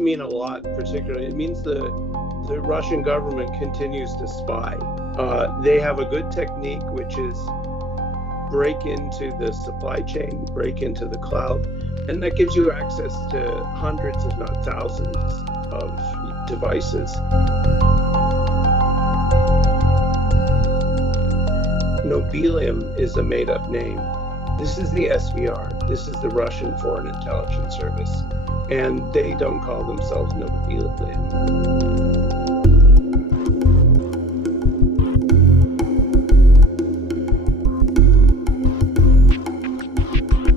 doesn't mean a lot particularly. It means the Russian government continues to spy. They have a good technique, which is break into the supply chain, break into the cloud, and that gives you access to hundreds, if not thousands, of devices. Nobelium is a made-up name. This is the SVR. This is the Russian Foreign Intelligence Service, and they don't call themselves Nobelium.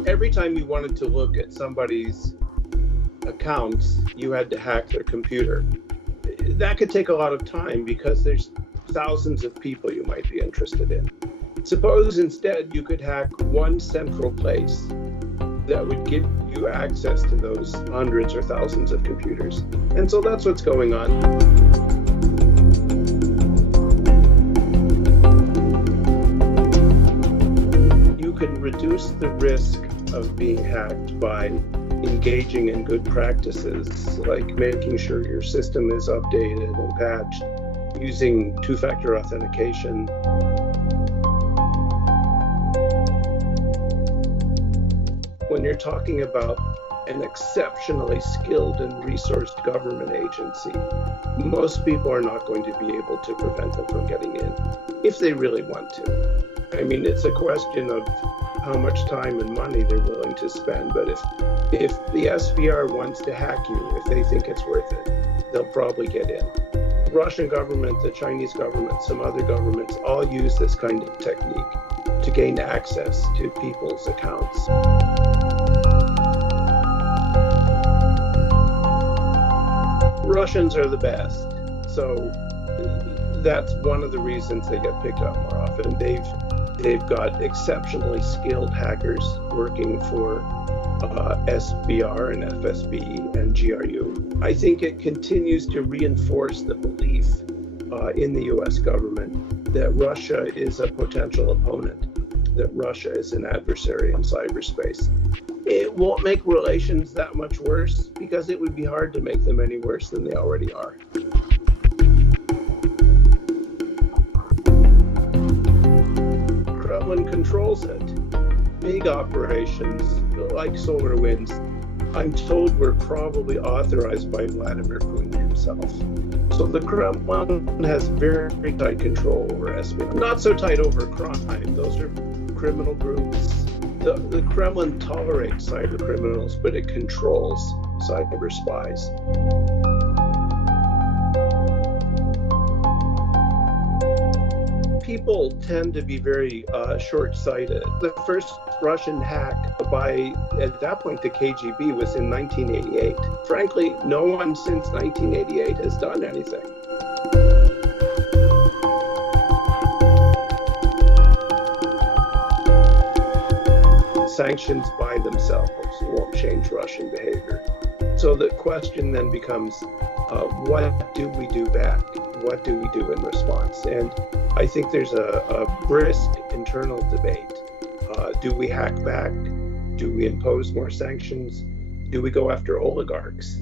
Every time you wanted to look at somebody's accounts, you had to hack their computer. That could take a lot of time because there's thousands of people you might be interested in. Suppose instead you could hack one central place that would give you access to those hundreds or thousands of computers. And so that's what's going on. You can reduce the risk of being hacked by engaging in good practices, like making sure your system is updated and patched, using two-factor authentication. When you're talking about an exceptionally skilled and resourced government agency, most people are not going to be able to prevent them from getting in, if they really want to. I mean, it's a question of how much time and money they're willing to spend, but if the SVR wants to hack you, if they think it's worth it, they'll probably get in. The Russian government, the Chinese government, some other governments all use this kind of technique to gain access to people's accounts. Russians are the best, so that's one of the reasons they get picked up more often. They've got exceptionally skilled hackers working for SVR and FSB and GRU. I think it continues to reinforce the belief in the US government that Russia is a potential opponent, that Russia is an adversary in cyberspace. It won't make relations that much worse because it would be hard to make them any worse than they already are. Kremlin controls it. Big operations like SolarWinds, I'm told, were probably authorized by Vladimir Putin himself. So the Kremlin has very tight control over espionage. Not so tight over crime. Those are criminal groups. The Kremlin tolerates cyber criminals, but it controls cyber spies. People tend to be very short-sighted. The first Russian hack by, at that point, the KGB was in 1988. Frankly, no one since 1988 has done anything. Sanctions by themselves won't change Russian behavior. So the question then becomes, what do we do back? What do we do in response? And I think there's a brisk internal debate. Do we hack back? Do we impose more sanctions? Do we go after oligarchs?